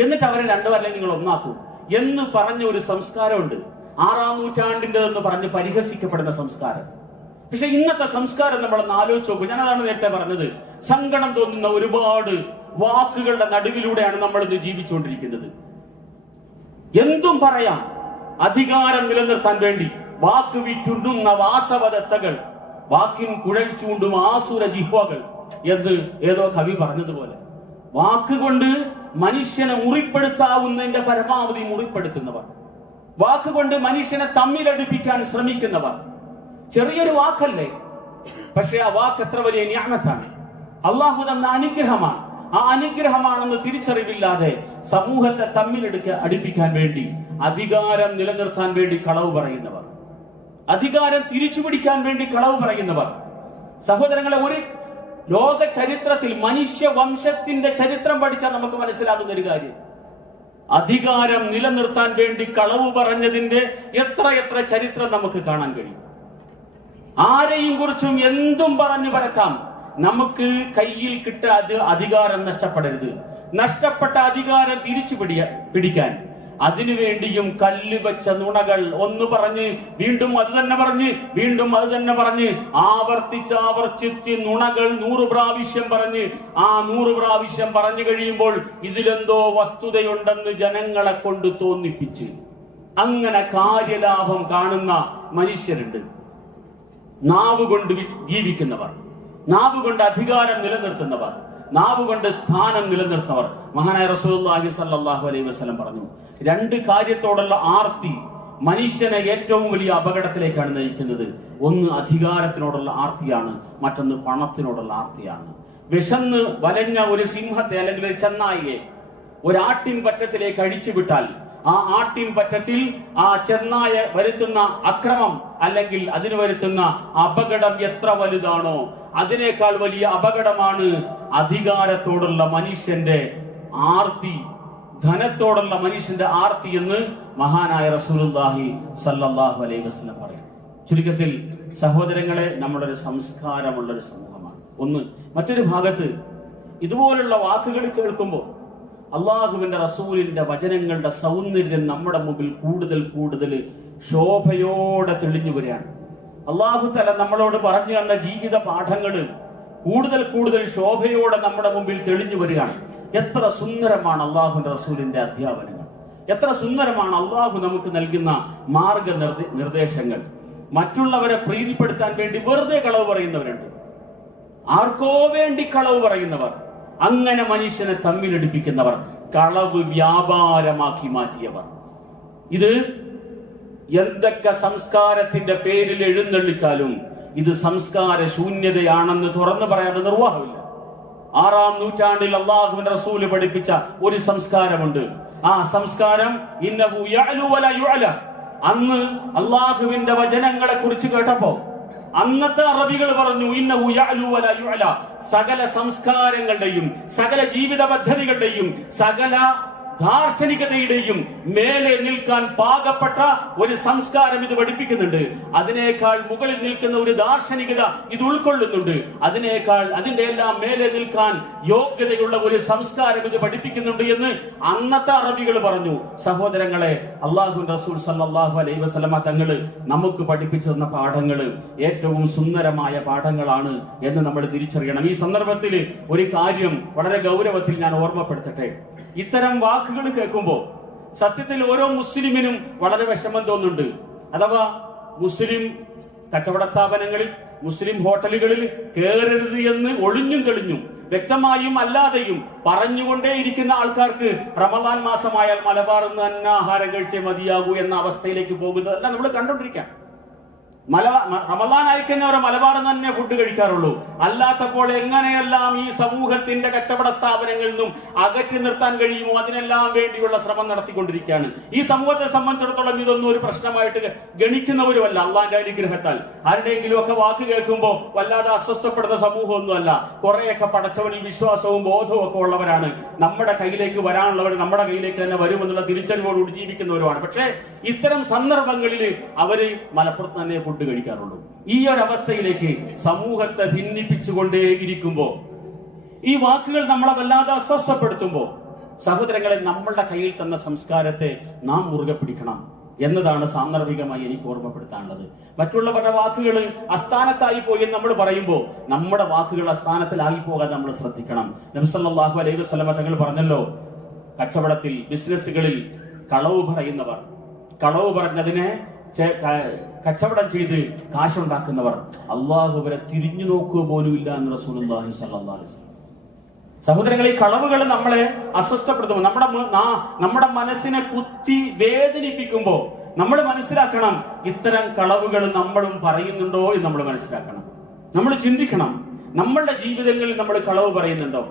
എന്നിട്ട് അവരെ രണ്ടുപേരെ നിങ്ങൾ ഒന്നാക്കൂ. എന്ന് പറഞ്ഞ ഒരു സംസ്കാരമുണ്ട്. ആറാം നൂറ്റാണ്ടിന്റെതെന്ന് പറഞ്ഞ് പരിഹസിക്കപ്പെടുന്ന സംസ്കാരം. പക്ഷെ ഇന്നത്തെ സംസ്കാരം നമ്മളൊന്ന് ആലോചിച്ച് നോക്കും. ഞാനതാണ് നേരത്തെ പറഞ്ഞത്. സങ്കടം തോന്നുന്ന ഒരുപാട് വാക്കുകളുടെ നടുവിലൂടെയാണ് നമ്മൾ ഇന്ന് ജീവിച്ചുകൊണ്ടിരിക്കുന്നത്. എന്തും പറയാം. അധികാരം നിലനിർത്താൻ വേണ്ടി വാക്ക് വിറ്റുണ്ടുന്ന വാസവദത്തകൾ വാക്കിൻ കുഴൽ ചൂണ്ടും ആസുര ജിഹ്വകൾ എന്ന് ഏതോ കവി പറഞ്ഞതുപോലെ. വാക്കുകൊണ്ട് മനുഷ്യനെ മുറിപ്പെടുത്താവുന്നതിന്റെ പരമാവധി മുറിപ്പെടുത്തുന്നവർ. വാക്കുകൊണ്ട് മനുഷ്യനെ തമ്മിലടുപ്പിക്കാൻ ശ്രമിക്കുന്നവർ. ചെറിയൊരു വാക്കല്ലേ? പക്ഷെ ആ വാക്ക് എത്ര വലിയ ന്യാമത്താണ്. അള്ളാഹു തന്ന അനുഗ്രഹമാണ്. ആ അനുഗ്രഹമാണെന്ന് തിരിച്ചറിവില്ലാതെ സമൂഹത്തെ തമ്മിലെടുക്ക അടുപ്പിക്കാൻ വേണ്ടി അധികാരം നിലനിർത്താൻ വേണ്ടി കളവ് പറയുന്നവർ. അധികാരം തിരിച്ചു പിടിക്കാൻ വേണ്ടി കളവ് പറയുന്നവർ. സഹോദരങ്ങളെ ഒരു ലോക ചരിത്രത്തിൽ മനുഷ്യ വംശത്തിന്റെ ചരിത്രം പഠിച്ചാൽ നമുക്ക് മനസ്സിലാകുന്ന ഒരു കാര്യം. അധികാരം നിലനിർത്താൻ വേണ്ടി കളവ് പറഞ്ഞതിന്റെ എത്ര എത്ര ചരിത്രം നമുക്ക് കാണാൻ കഴിയും. ആരെയും കുറിച്ചും എന്തും പറഞ്ഞു പരത്താം. നമുക്ക് കയ്യിൽ കിട്ടാതെ അധികാരം നഷ്ടപ്പെടരുത്. നഷ്ടപ്പെട്ട അധികാരം തിരിച്ചു പിടിയ പിടിക്കാൻ. അതിനുവേണ്ടിയും കല്ല് വെച്ച നുണകൾ ഒന്ന് പറഞ്ഞ് വീണ്ടും അത് തന്നെ പറഞ്ഞ് വീണ്ടും അത് തന്നെ പറഞ്ഞ് ആവർത്തിച്ച് ആവർത്തിച്ച് നുണകൾ നൂറ് പ്രാവശ്യം പറഞ്ഞ് ആ നൂറ് പ്രാവശ്യം പറഞ്ഞു കഴിയുമ്പോൾ ഇതിലെന്തോ വസ്തുതയുണ്ടെന്ന് ജനങ്ങളെ കൊണ്ട് തോന്നിപ്പിച്ച്. അങ്ങനെ കാര്യലാഭം കാണുന്ന മനുഷ്യരുണ്ട്. നാവ് കൊണ്ട് ജീവിക്കുന്നവർ. നാവ് കൊണ്ട് അധികാരം നിലനിർത്തുന്നവർ നാവ് കൊണ്ട് സ്ഥാനം നിലനിർത്തുന്നവർ. മഹാനായ റസൂലുള്ളാഹി സ്വല്ലല്ലാഹു അലൈഹി വസല്ലം പറഞ്ഞു രണ്ട് കാര്യത്തോടുള്ള ആർത്തി മനുഷ്യനെ ഏറ്റവും വലിയ അപകടത്തിലേക്കാണ് നയിക്കുന്നത്. ഒന്ന് അധികാരത്തിനോടുള്ള ആർത്തിയാണ് മറ്റൊന്ന് പണത്തിനോടുള്ള ആർത്തിയാണ്. വിശന്ന് വലഞ്ഞ ഒരു സിംഹത്തെ അല്ലെങ്കിൽ ഒരു ചെന്നായിയെ ഒരാട്ടിൻ പറ്റത്തിലേക്ക് അഴിച്ചുവിട്ടാൽ ആ ആട്ടിൻ പറ്റത്തിൽ ആ ചെന്നായ വരുത്തുന്ന അക്രമം അല്ലെങ്കിൽ അതിന് വരുത്തുന്ന അപകടം എത്ര വലുതാണോ അതിനേക്കാൾ വലിയ അപകടമാണ് അധികാരത്തോടുള്ള മനുഷ്യന്റെ ആർത്തി ധനത്തോടുള്ള മനുഷ്യന്റെ ആർത്തി എന്ന് മഹാനായ റസൂലുള്ളാഹി സല്ലല്ലാഹു അലൈഹി വസല്ലം പറയും. ചുരുക്കത്തിൽ സഹോദരങ്ങളെ നമ്മുടെ ഒരു സംസ്കാരമുള്ള ഒരു സമൂഹമാണ്. ഒന്ന് മറ്റൊരു ഭാഗത്ത് ഇതുപോലുള്ള വാക്കുകൾ കേൾക്കുമ്പോൾ അള്ളാഹുവിന്റെ റസൂലിന്റെ വചനങ്ങളുടെ സൗന്ദര്യം നമ്മുടെ മുമ്പിൽ കൂടുതൽ കൂടുതൽ ശോഭയോടെ തെളിഞ്ഞു വരികയാണ്. അള്ളാഹു തല നമ്മളോട് പറഞ്ഞു തന്ന ജീവിത പാഠങ്ങൾ കൂടുതൽ കൂടുതൽ ശോഭയോടെ നമ്മുടെ മുമ്പിൽ തെളിഞ്ഞു വരികയാണ്. എത്ര സുന്ദരമാണ് അള്ളാഹുവിന്റെ റസൂലിന്റെ അധ്യാപനങ്ങൾ. എത്ര സുന്ദരമാണ് അള്ളാഹു നമുക്ക് നൽകുന്ന മാർഗ നിർദ്ദേശങ്ങൾ. മറ്റുള്ളവരെ പ്രീതിപ്പെടുത്താൻ വേണ്ടി വെറുതെ കളവ് പറയുന്നവരുണ്ട്. ആർക്കോ വേണ്ടി കളവ് പറയുന്നവർ. അങ്ങനെ മനുഷ്യനെ തമ്മിലടിപ്പിക്കുന്നവർ കളവ് വ്യാപാരമാക്കി മാറ്റിയവർ. ഇത് എന്തൊക്കെ സംസ്കാരത്തിന്റെ പേരിൽ എഴുന്നള്ളിച്ചാലും ഇത് സംസ്കാര ശൂന്യതയാണെന്ന് തുറന്നു പറയാതെ നിർവാഹമില്ല. ആറാം നൂറ്റാണ്ടിൽ അള്ളാഹുവിന്റെ റസൂൽ പഠിപ്പിച്ച ഒരു സംസ്കാരമുണ്ട്. ആ സംസ്കാരം ഇന്നഹു അന്ന് അള്ളാഹുവിന്റെ വചനങ്ങളെ കുറിച്ച് കേട്ടപ്പോ അന്നത്തെ അറബികൾ പറഞ്ഞു ഇന്ന സകല സംസ്കാരങ്ങളുടെയും സകല ജീവിത പദ്ധതികളുടെയും സകല ദാർശനികതയുടെയും മേലെ നിൽക്കാൻ പാകപ്പെട്ട ഒരു സംസ്കാരം ഇത് പഠിപ്പിക്കുന്നുണ്ട്. അതിനേക്കാൾ മുകളിൽ നിൽക്കുന്ന ഒരു ദാർശനികത ഇത് ഉൾക്കൊള്ളുന്നുണ്ട്. അതിനേക്കാൾ അതിന്റെ എല്ലാം മേലെ നിൽക്കാൻ യോഗ്യതയുള്ള ഒരു സംസ്കാരം ഇത് പഠിപ്പിക്കുന്നുണ്ട് എന്ന് അന്നത്തെ അറബികൾ പറഞ്ഞു. സഹോദരങ്ങളെ അള്ളാഹു റസൂൽ സല്ലാഹു അലൈ വസല്ലമ തങ്ങൾ നമുക്ക് പഠിപ്പിച്ചു തന്ന പാഠങ്ങൾ ഏറ്റവും സുന്ദരമായ പാഠങ്ങളാണ് എന്ന് നമ്മൾ തിരിച്ചറിയണം. ഈ സന്ദർഭത്തിൽ ഒരു കാര്യം വളരെ ഗൗരവത്തിൽ ഞാൻ ഓർമ്മപ്പെടുത്തട്ടെ. ഇത്തരം വാക്കുകൾ കേൾക്കുമ്പോൾ സത്യത്തിൽ ഓരോ മുസ്ലിമിനും വളരെ വിഷമം തോന്നുന്നുണ്ട്. അഥവാ മുസ്ലിം കച്ചവട സ്ഥാപനങ്ങളിൽ മുസ്ലിം ഹോട്ടലുകളിൽ കയറരുത് എന്ന് ഒളിഞ്ഞും തെളിഞ്ഞും വ്യക്തമായും അല്ലാതെയും പറഞ്ഞുകൊണ്ടേയിരിക്കുന്ന ആൾക്കാർക്ക് റമദാൻ മാസമായാൽ മലബാർ നിന്ന് ആഹാരം കഴിച്ചേ മതിയാകൂ എന്ന അവസ്ഥയിലേക്ക് പോകുന്നതല്ല നമ്മൾ കണ്ടോണ്ടിരിക്കാം മല മ- റമദാൻ അയക്കുന്നവർ മലബാർ തന്നെ ഫുഡ് കഴിക്കാറുള്ളൂ. അല്ലാത്തപ്പോൾ എങ്ങനെയെല്ലാം ഈ സമൂഹത്തിന്റെ കച്ചവട സ്ഥാപനങ്ങളിൽ നിന്നും അകറ്റി നിർത്താൻ കഴിയുമോ അതിനെല്ലാം വേണ്ടിയുള്ള ശ്രമം നടത്തിക്കൊണ്ടിരിക്കുകയാണ്. ഈ സമൂഹത്തെ സംബന്ധിച്ചിടത്തോളം ഇതൊന്നും ഒരു പ്രശ്നമായിട്ട് ഗണിക്കുന്നവരുമല്ല അള്ളാന്റെ അനുഗ്രഹത്താൽ. ആരുടെയെങ്കിലും ഒക്കെ വാക്ക് കേൾക്കുമ്പോൾ വല്ലാതെ അസ്വസ്ഥപ്പെടുന്ന സമൂഹമൊന്നുമല്ല. കുറെയൊക്കെ പടച്ചവനിൽ വിശ്വാസവും ബോധവും ഒക്കെ ഉള്ളവരാണ്. നമ്മുടെ കയ്യിലേക്ക് വരാനുള്ളവർ നമ്മുടെ കയ്യിലേക്ക് തന്നെ വരുമെന്നുള്ള തിരിച്ചറിവോടുകൂടി ജീവിക്കുന്നവരുമാണ്. പക്ഷേ ഇത്തരം സന്ദർഭങ്ങളിൽ അവർ മലപ്പുറത്ത് തന്നെ ഫുഡ് കഴിക്കാറുള്ളൂ. ഈ ഒരു അവസ്ഥയിലേക്ക് സമൂഹത്തെ ഭിന്നിപ്പിച്ചുകൊണ്ടേയിരിക്കുമ്പോ ഈ വാക്കുകൾ നമ്മളെ വല്ലാതെ അസ്വസ്ഥപ്പെടുത്തുമ്പോ സഹോദരങ്ങളെ നമ്മളുടെ കയ്യിൽ തന്ന സംസ്കാരത്തെ നാം മുറുകെ പിടിക്കണം എന്നതാണ് സാന്ദർഭികമായി എനിക്ക് ഓർമ്മപ്പെടുത്താനുള്ളത്. മറ്റുള്ളവരുടെ വാക്കുകൾ അസ്ഥാനത്തായി പോയി നമ്മൾ പറയുമ്പോൾ നമ്മുടെ വാക്കുകൾ അസ്ഥാനത്തിലായി പോകാൻ നമ്മൾ ശ്രദ്ധിക്കണം. നബ്സല്ലാഹു അലൈഹി വസ്ലമ തങ്ങൾ പറഞ്ഞല്ലോ കച്ചവടത്തിൽ ബിസിനസ്സുകളിൽ കളവ് പറയുന്നവർ. കളവ് പറഞ്ഞതിനെ കച്ചവടം ചെയ്ത് കാശുണ്ടാക്കുന്നവർ. അള്ളാഹു വരെ തിരിഞ്ഞു നോക്കുക പോലും ഇല്ല എന്ന് റസൂലി സഹോദരങ്ങൾ ഈ കളവുകൾ നമ്മളെ അസ്വസ്ഥപ്പെടുത്തുമ്പോൾ നമ്മുടെ നമ്മുടെ മനസ്സിനെ കുത്തി വേദനിപ്പിക്കുമ്പോൾ നമ്മൾ മനസ്സിലാക്കണം ഇത്തരം കളവുകൾ നമ്മളും പറയുന്നുണ്ടോ എന്ന് നമ്മൾ മനസ്സിലാക്കണം. നമ്മൾ ചിന്തിക്കണം. നമ്മളുടെ ജീവിതങ്ങളിൽ നമ്മൾ കളവ് പറയുന്നുണ്ടോ?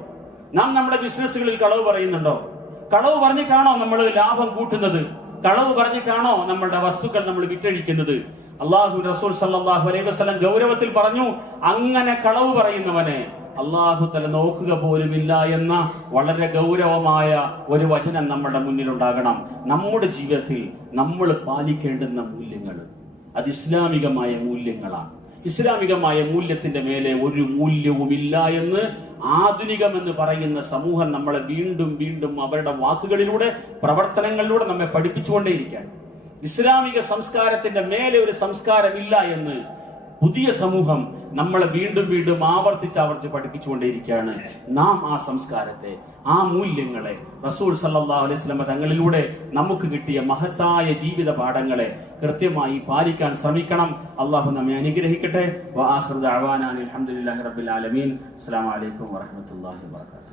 നാം നമ്മുടെ ബിസിനസ്സുകളിൽ കളവ് പറയുന്നുണ്ടോ? കളവ് പറഞ്ഞിട്ടാണോ നമ്മൾ ലാഭം കൂട്ടുന്നത്? കളവ് പറഞ്ഞിട്ടാണോ നമ്മളുടെ വസ്തുക്കൾ നമ്മൾ വിറ്റഴിക്കുന്നത്? അള്ളാഹു റസൂൽ സല്ലാഹു അലൈഹി വസ്ലം ഗൗരവത്തിൽ പറഞ്ഞു അങ്ങനെ കളവ് പറയുന്നവനെ അള്ളാഹു തല നോക്കുക പോലുമില്ല എന്ന വളരെ ഗൗരവമായ ഒരു വചനം നമ്മുടെ മുന്നിലുണ്ടാകണം. നമ്മുടെ ജീവിതത്തിൽ നമ്മൾ പാലിക്കേണ്ടുന്ന മൂല്യങ്ങൾ അത് ഇസ്ലാമികമായ മൂല്യങ്ങളാണ്. ഇസ്ലാമികമായ മൂല്യത്തിന്റെ മേലെ ഒരു മൂല്യവുമില്ല എന്ന് ആധുനികമെന്ന് പറയുന്ന സമൂഹം നമ്മളെ വീണ്ടും വീണ്ടും അവരുടെ വാക്കുകളിലൂടെ പ്രവർത്തനങ്ങളിലൂടെ നമ്മെ പഠിപ്പിച്ചുകൊണ്ടേയിരിക്കുകയാണ്. ഇസ്ലാമിക സംസ്കാരത്തിന്റെ മേലെ ഒരു സംസ്കാരമില്ല എന്ന് പുതിയ സമൂഹം നമ്മളെ വീണ്ടും വീണ്ടും ആവർത്തിച്ച് ആവർത്തിച്ച് പഠിപ്പിച്ചുകൊണ്ടേയിരിക്കുകയാണ്. നാം ആ സംസ്കാരത്തെ ആ മൂല്യങ്ങളെ റസൂൽ സല്ലാ അലൈഹി വസല്ലമ തങ്ങളിലൂടെ നമുക്ക് കിട്ടിയ മഹത്തായ ജീവിത പാഠങ്ങളെ കൃത്യമായി പാലിക്കാൻ ശ്രമിക്കണം. അള്ളാഹു നമ്മെ അനുഗ്രഹിക്കട്ടെ. വആഖിറു ദഅവാനാ അലഹമുല്ലാ ആലമീൻ. അസ്സലാമു അലൈക്കും വറഹ്മത്തുള്ളാഹി വബറകാതുഹു.